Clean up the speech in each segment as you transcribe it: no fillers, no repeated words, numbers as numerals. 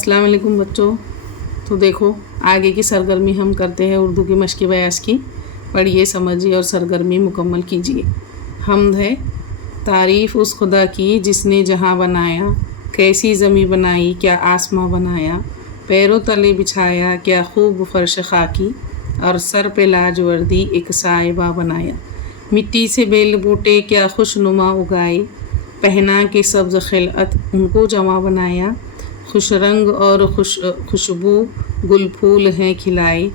अस्सलाम वालेकुम बच्चों। तो देखो आगे की सरगर्मी हम करते हैं उर्दू की मश्क़ बयास की। पढ़िए, समझिए और सरगर्मी मुकम्मल कीजिए। हम्द है तारीफ़ उस खुदा की जिसने जहाँ बनाया, कैसी ज़मी बनाई क्या आसमां बनाया, पैरों तले बिछाया क्या खूब फ़र्श खाकी, और सर पे लाजवर्दी एक साहिबा बनाया। मिट्टी से बेल बूटे क्या खुशनुमा उगाए, पहना के सब्ज़ खिलअत उनको जमा बनाया। खुश रंग और खुशबू गुल फूल हैं खिलाए,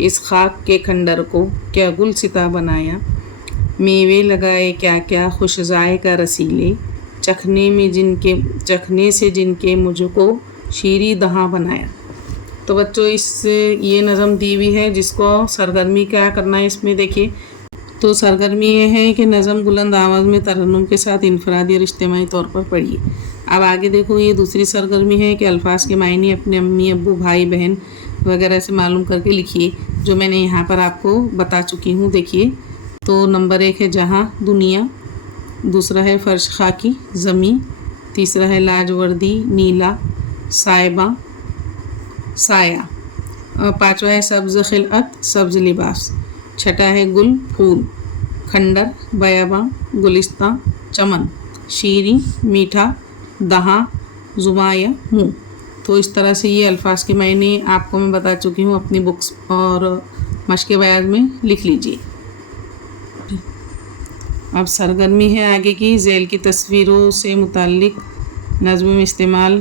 इस खाक के खंडर को क्या गुल सिता बनाया। मेवे लगाए क्या क्या खुश जायका रसीले, चखने से जिनके मुझको शीरी दहाँ बनाया। तो बच्चों ये नज़म दी हुई है, जिसको सरगर्मी क्या करना है इसमें देखिए। तो सरगर्मी ये है कि नज़म बुलंद आवाज़ में तरन्नुम के साथ इनफरादी और इज्तिमाई तौर पर पढ़िए। अब आगे देखो, ये दूसरी सरगर्मी है कि अल्फाज के मायने अपने अम्मी अब्बू भाई बहन वगैरह से मालूम करके लिखिए, जो मैंने यहाँ पर आपको बता चुकी हूँ। देखिए, तो नंबर 1 है जहाँ दुनिया, दूसरा है फ़र्श खाकी ज़मीं, तीसरा है लाजवर्दी नीला साइबा साया, पाँचवा है सब्ज़ खिलअत सब्ज़ लिबास, छठा है गुल फूल, खंडर बयाबां गुलिस्तां चमन, शीरी मीठा, दहाँ जुबां या मुँह। तो इस तरह से ये अल्फाज के मायने आपको मैं बता चुकी हूँ, अपनी बुक्स और मश्क़ बयान में लिख लीजिए। अब सरगर्मी है आगे की। झैल की तस्वीरों से मुताल्लिक़ नज़्म में इस्तेमाल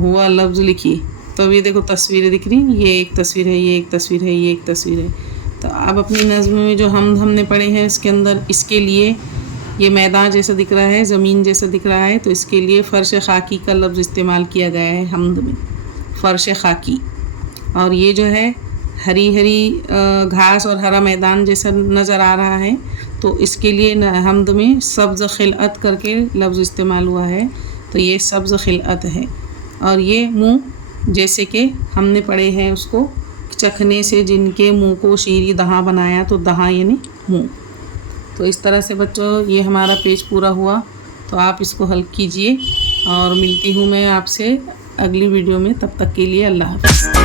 हुआ लफ्ज़ लिखिए। तो अब ये देखो तस्वीरें दिख रही, ये एक तस्वीर है, ये एक तस्वीर है, ये एक तस्वीर है। तो अब अपनी नज़्म में जो हमने पढ़े हैं इसके अंदर, इसके लिए ये मैदान जैसा दिख रहा है, ज़मीन जैसा दिख रहा है, तो इसके लिए फ़र्श खाकी का लफ्ज़ इस्तेमाल किया गया है हमद में, फ़र्श खाकी। और ये जो है हरी हरी घास और हरा मैदान जैसा नज़र आ रहा है, तो इसके लिए हमद में सब्ज़ खिलअत करके लफ्ज़ इस्तेमाल हुआ है, तो ये सब्ज़ खिलअत है। और ये मुँह जैसे कि हमने पढ़े हैं उसको, चखने से जिनके मुँह को शीरी दहाँ बनाया, तो दहाँ यानी मुँह। तो इस तरह से बच्चों ये हमारा पेज पूरा हुआ। तो आप इसको हल कीजिए और मिलती हूँ मैं आपसे अगली वीडियो में। तब तक के लिए अल्लाह हाफ़िज़।